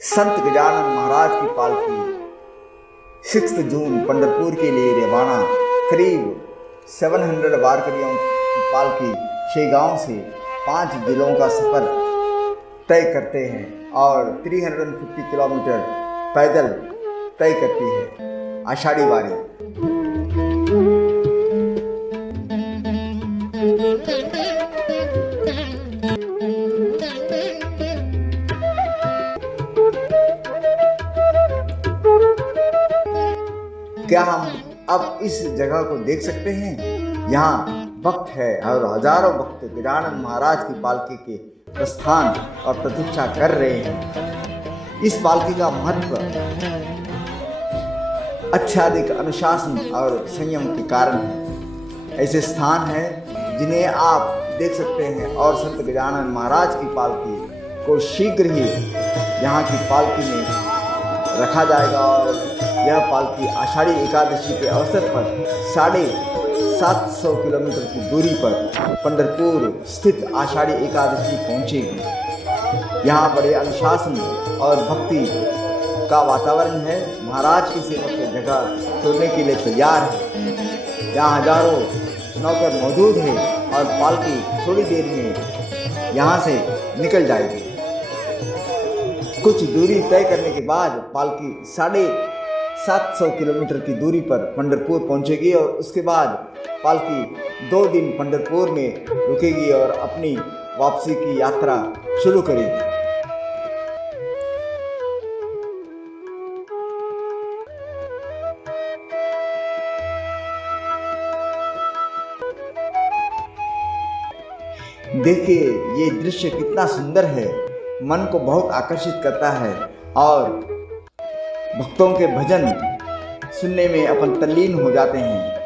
संत गजानन महाराज की पालकी 6 जून पंढरपुर के लिए रवाना। करीब 700 वारकरियों की पालकी शेगांव से 5 जिलों का सफ़र तय करते हैं और 350 किलोमीटर पैदल तय करती है आषाढ़ी वारी। क्या हम अब इस जगह को देख सकते हैं? यहाँ भक्त है और हजारों भक्त गजानन महाराज की पालकी के प्रस्थान और प्रतीक्षा कर रहे हैं। इस पालकी का महत्व अत्यधिक अनुशासन और संयम के कारण है। ऐसे स्थान हैं जिन्हें आप देख सकते हैं और संत गजानन महाराज की पालकी को शीघ्र ही यहाँ की पालकी में रखा जाएगा और यह पालकी आषाढ़ी एकादशी के अवसर पर 750 किलोमीटर की दूरी पर पंढरपुर स्थित आषाढ़ी एकादशी पहुंचेगी। यहाँ बड़े अनुशासन और भक्ति का वातावरण है। महाराज की सेवा की जगह छोड़ने के लिए तैयार है। यहाँ हजारों नौकर मौजूद हैं और पालकी थोड़ी देर में यहाँ से निकल जाएगी। कुछ दूरी तय करने के बाद पालकी 750 किलोमीटर की दूरी पर पंढरपुर पहुंचेगी और उसके बाद पालकी 2 दिन पंढरपुर में रुकेगी और अपनी वापसी की यात्रा शुरू करेगी। देखिए ये दृश्य कितना सुंदर है, मन को बहुत आकर्षित करता है और भक्तों के भजन सुनने में अपन तल्लीन हो जाते हैं।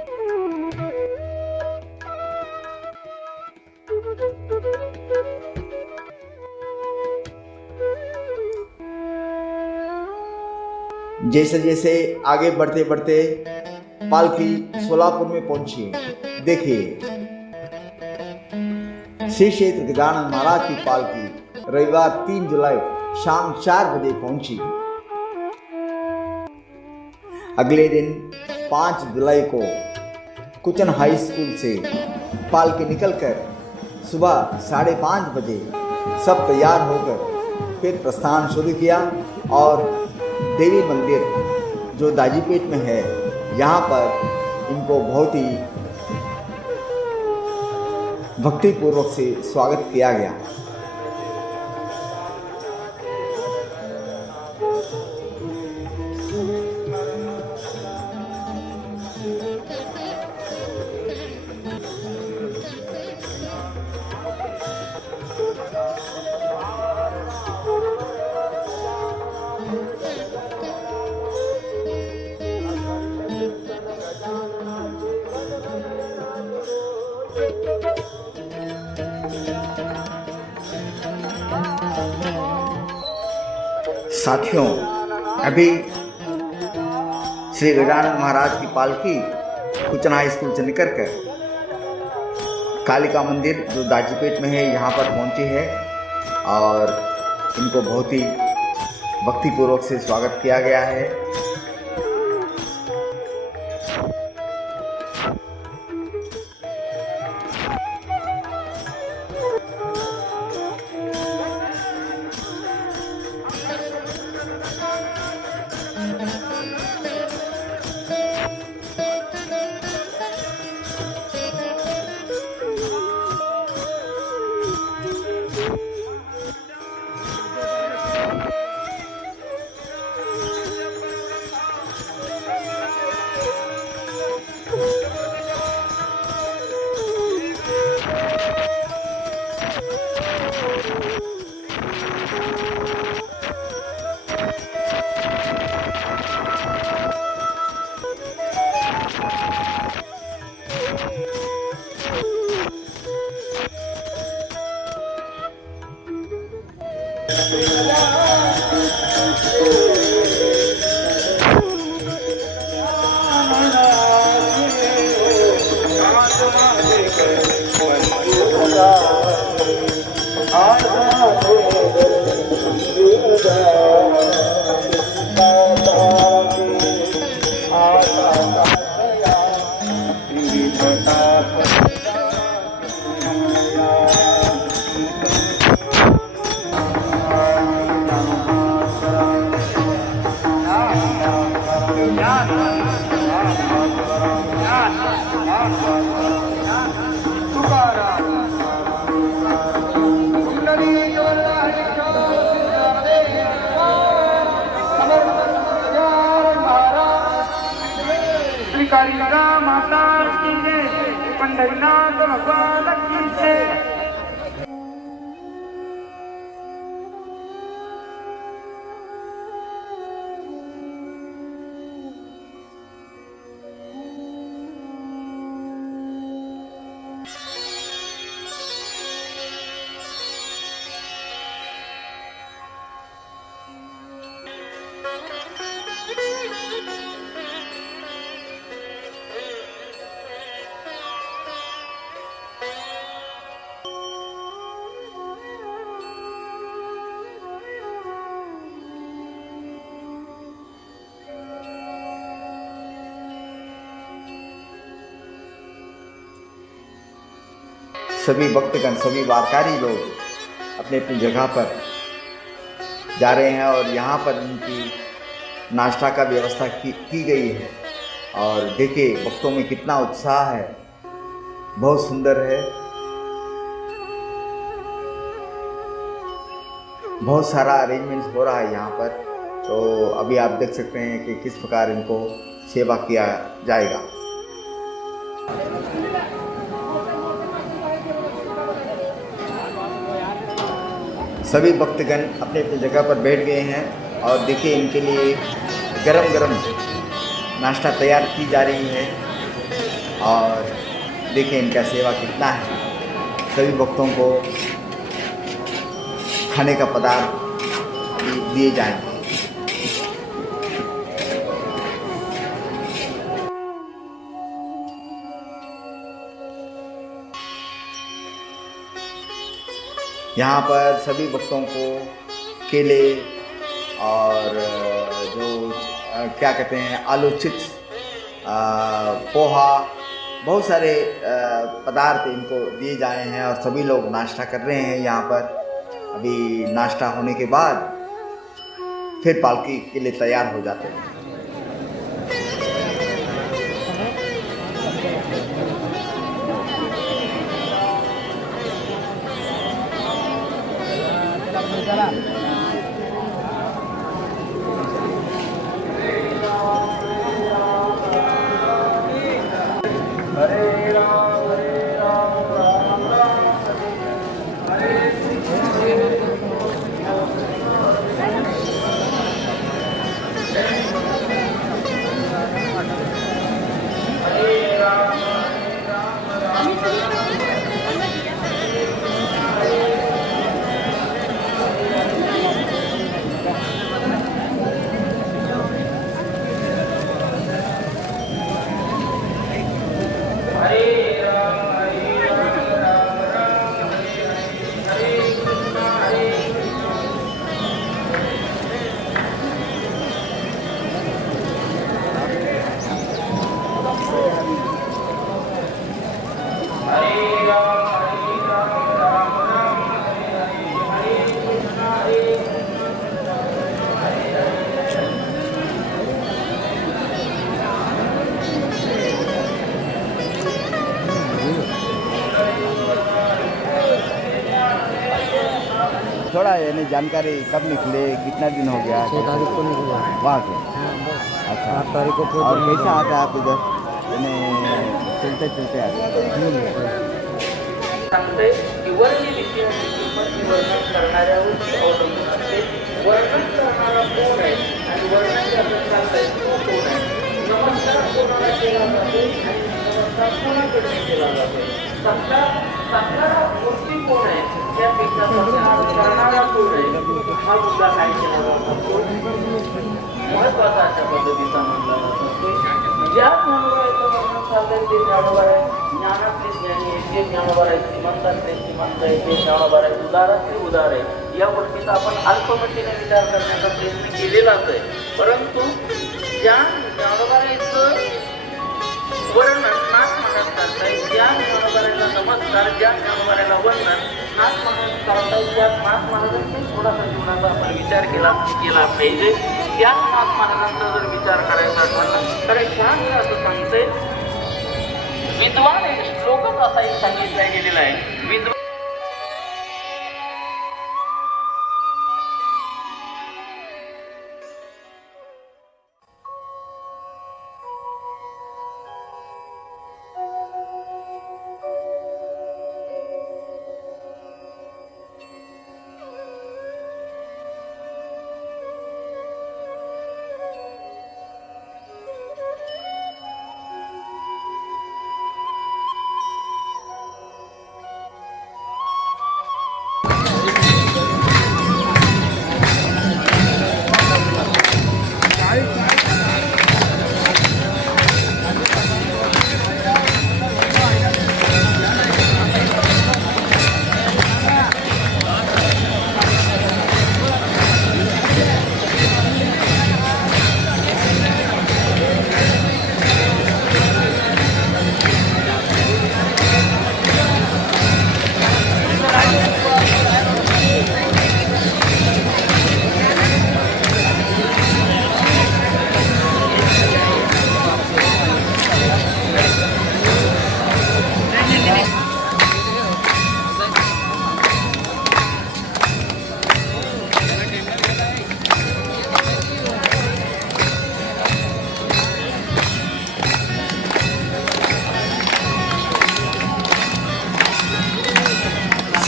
जैसे जैसे आगे बढ़ते बढ़ते पालकी सोलापुर में पहुंची। देखिए श्री क्षेत्र गजानन महाराज की पालकी रविवार 3 जुलाई शाम 4 बजे पहुंची। अगले दिन 5 जुलाई को कुचन हाई स्कूल से पालकी निकलकर सुबह 5:30 बजे सब तैयार होकर फिर प्रस्थान शुरू किया और देवी मंदिर जो दाजीपेट में है यहाँ पर इनको बहुत ही भक्तिपूर्वक से स्वागत किया गया। साथियों, अभी श्री गजानन महाराज की पालकी कुचन हाई स्कूल से निकलकर कालिका मंदिर जो दाजीपेट में है यहाँ पर पहुँची है और इनको बहुत ही भक्तिपूर्वक से स्वागत किया गया है। कालिका माता की जय, पंढरीनाथ भगवान की जय। सभी भक्तगण, सभी वारकारी लोग अपने अपनी जगह पर जा रहे हैं और यहाँ पर उनकी नाश्ता का व्यवस्था की गई है। और देखिए भक्तों में कितना उत्साह है, बहुत सुंदर है। बहुत सारा अरेंजमेंट्स हो रहा है यहाँ पर। तो अभी आप देख सकते हैं कि किस प्रकार इनको सेवा किया जाएगा। सभी भक्तगण अपने अपनी जगह पर बैठ गए हैं और देखिए इनके लिए गरम गरम नाश्ता तैयार की जा रही है और देखिए इनका सेवा कितना है। सभी भक्तों को खाने का पदार्थ दिए जाएंगे। यहाँ पर सभी भक्तों को केले और जो क्या कहते हैं आलू चिप्स, पोहा, बहुत सारे पदार्थ इनको दिए जाए हैं और सभी लोग नाश्ता कर रहे हैं यहाँ पर। अभी नाश्ता होने के बाद फिर पालकी के लिए तैयार हो जाते हैं। थोड़ा यानी जानकारी कब निकले, कितना दिन हो गया? 6 तारीख को निकला वहाँ से। अच्छा 8 तारीख को और कैसा आता है आप इधर? यानी चलते चलते आते सांगते की वर्णित इतिहासाची वर्णन करणाऱ्यावर अवलंबून असते। वर्णन करणारा कोण आहे आणि वर्णन करण्याचा तो कोण आहे। नमस्कार कोणाला केला जातो आणि नमस्कार कोणाकडे केला जातो। सांगणारा गोष्टी कोण आहे त्यापेक्षा करणारा कोण आहे हा मुद्दा काय केला जातो महत्त्वाचा अशा पद्धतीचा मानला जातो। ज्या ज्ञानोबाचं वर्णन चाललंय ते ज्ञानोबा आहे, ज्ञानातले ज्ञानी आहे ते ज्ञानोबा आहे, श्रीमंतातले श्रीमंत आहे ते ज्ञानोबा आहे, उदारातले उदार आहे। या गोष्टीचा आपण अल्पमतीने विचार करण्याचा प्रयत्न केलेलाच आहे। परंतु ज्या ज्ञानोबाचं वर्णन नाथ महाराज करताय, ज्या ज्ञानोबाला नमस्कार, ज्या ज्ञानोबाला वंदन नाथ महाराज करताय, त्या नाथ महाराजांचा थोडासा जीवनाचा आपण विचार केला पाहिजे। त्याच नाथ महाराजांचा जर विचार करायचा ठरला तर शास्त्र असं सांगतंय, विद्वान एक श्लोकच असा एक सांगितला गेलेला आहे। विद्वान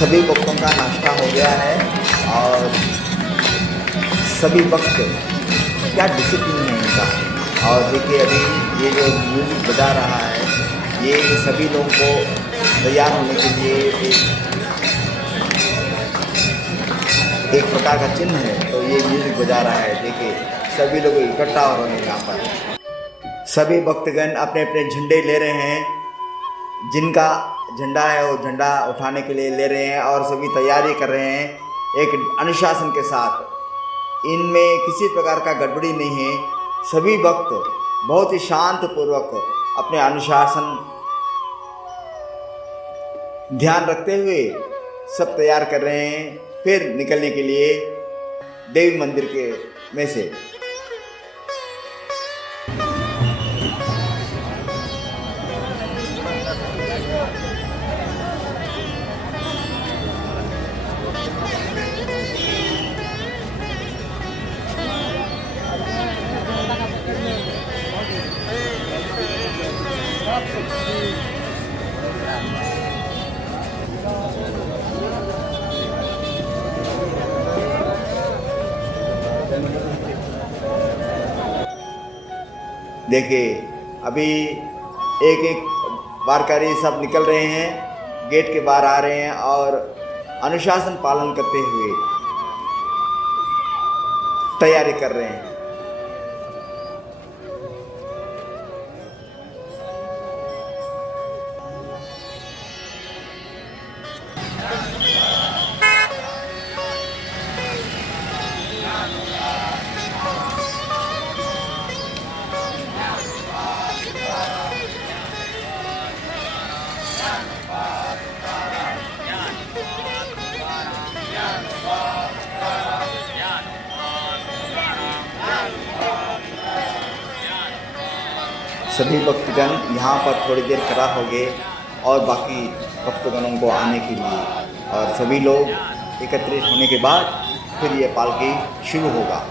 सभी भक्तों का नाश्ता हो गया है और सभी भक्त क्या डिसिप्लिन है इनका। और देखिए अभी ये जो म्यूजिक बजा रहा है ये सभी लोगों को तैयार होने के लिए एक प्रकार का चिन्ह है। तो ये म्यूजिक बजा रहा है, देखिए सभी लोग इकट्ठा हो रहे हैं यहाँ पर। सभी भक्तगण अपने अपने झंडे ले रहे हैं, जिनका झंडा है वो झंडा उठाने के लिए ले रहे हैं और सभी तैयारी कर रहे हैं एक अनुशासन के साथ। इनमें किसी प्रकार का गड़बड़ी नहीं है। सभी भक्त बहुत ही शांत पूर्वक अपने अनुशासन ध्यान रखते हुए सब तैयार कर रहे हैं फिर निकलने के लिए देवी मंदिर के में से। देखिए अभी एक एक वारकरी सब निकल रहे हैं, गेट के बाहर आ रहे हैं और अनुशासन पालन करते हुए तैयारी कर रहे हैं। सभी भक्तगण यहाँ पर थोड़ी देर खड़ा हो गए और बाकी भक्तगणों को आने के लिए, और सभी लोग एकत्रित होने के बाद फिर ये पालकी शुरू होगा।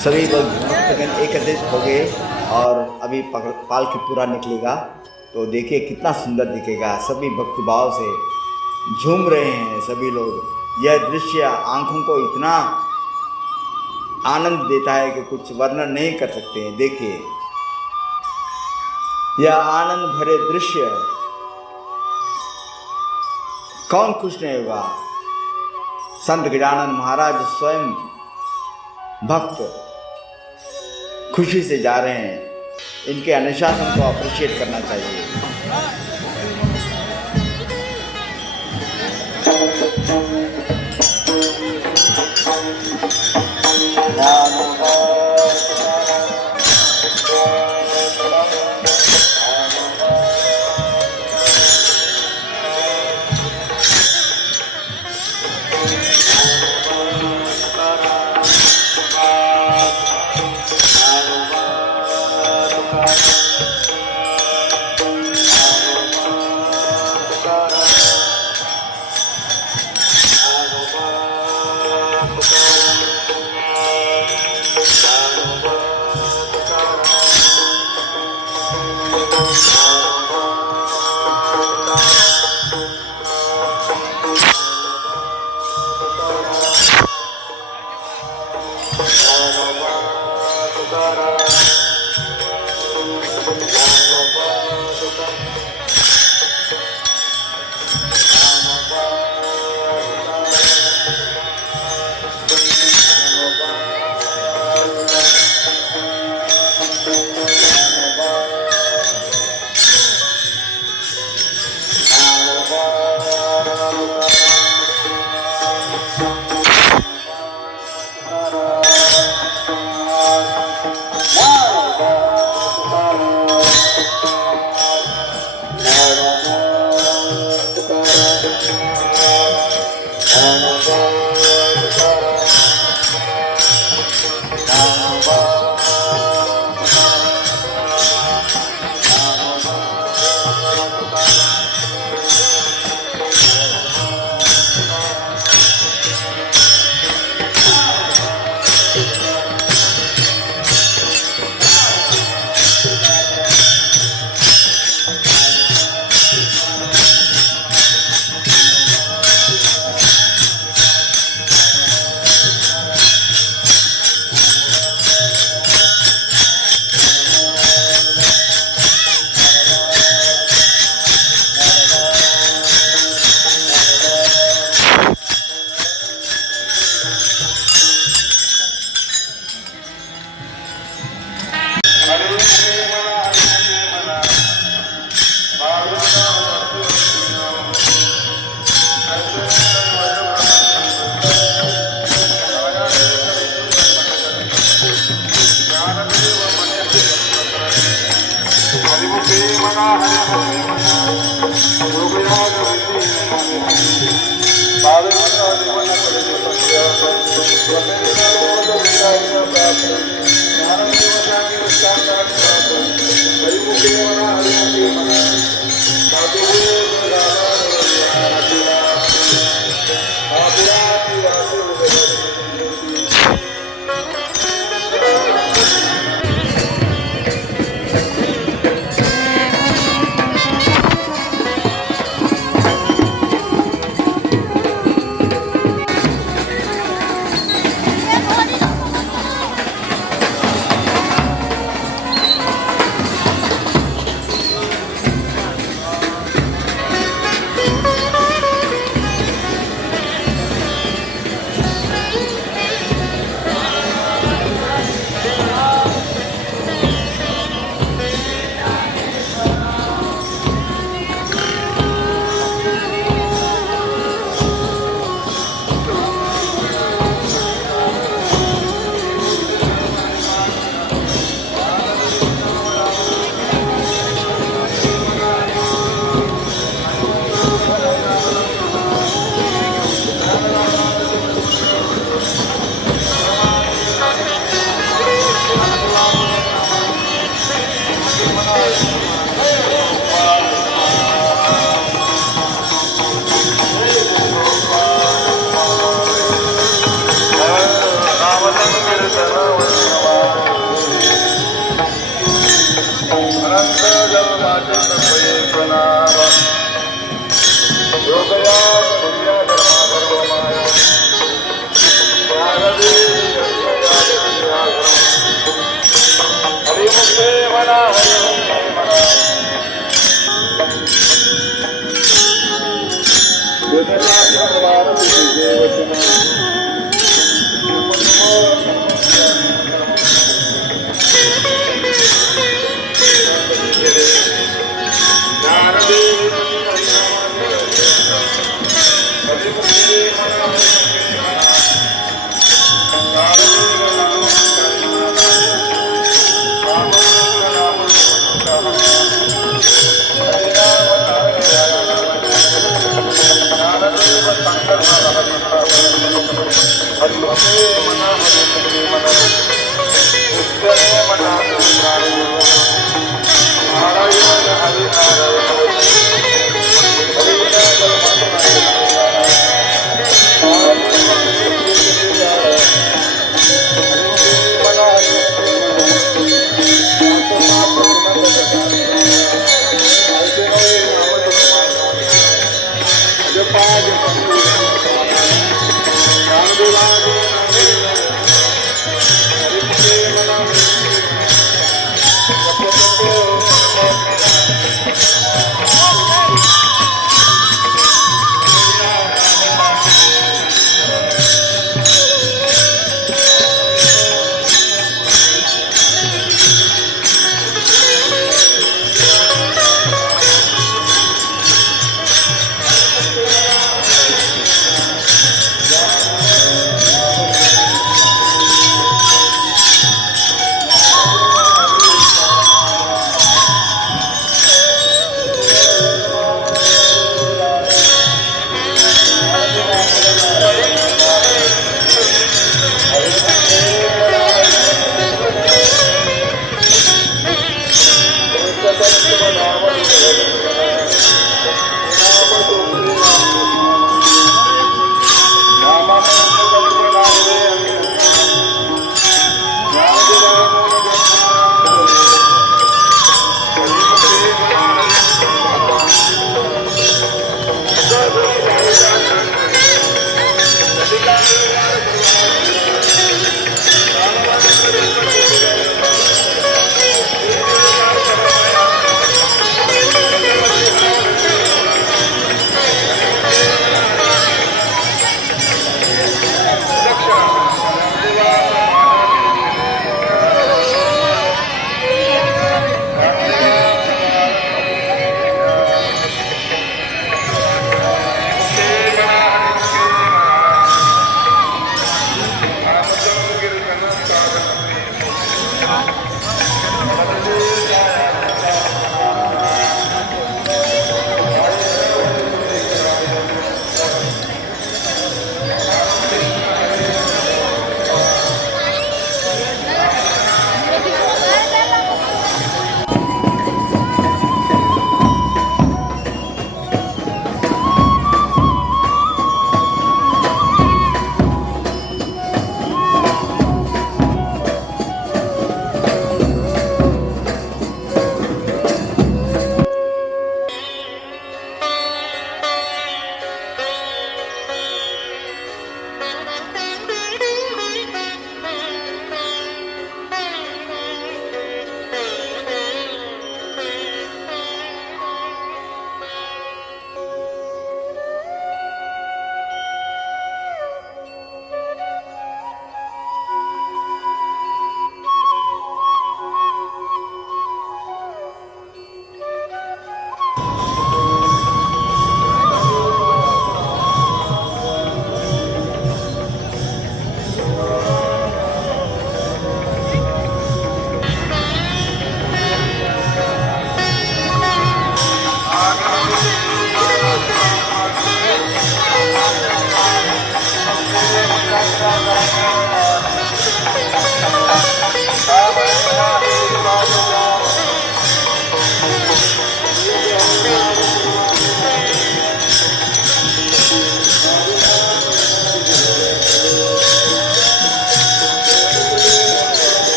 सभी भक्तगण एकत्रित हो गए और अभी पालकी पूरा निकलेगा तो देखिए कितना सुंदर दिखेगा। सभी भक्ति भाव से झूम रहे हैं सभी लोग। यह दृश्य आंखों को इतना आनंद देता है कि कुछ वर्णन नहीं कर सकते हैं। देखिए यह आनंद भरे दृश्य कौन खुश नहीं होगा। संत गजानन महाराज स्वयं भक्त खुशी से जा रहे हैं, इनके अनुशासन को अप्रिशिएट करना चाहिए।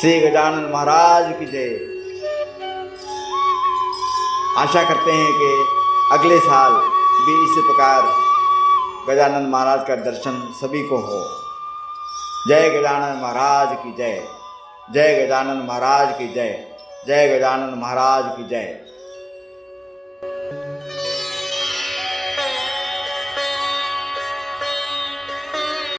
श्री गजानन महाराज की जय। आशा करते हैं कि अगले साल भी इसी प्रकार गजानन महाराज का दर्शन सभी को हो। जय गजानन महाराज की जय। जय गजानन महाराज की जय। जय गजानन महाराज की जय।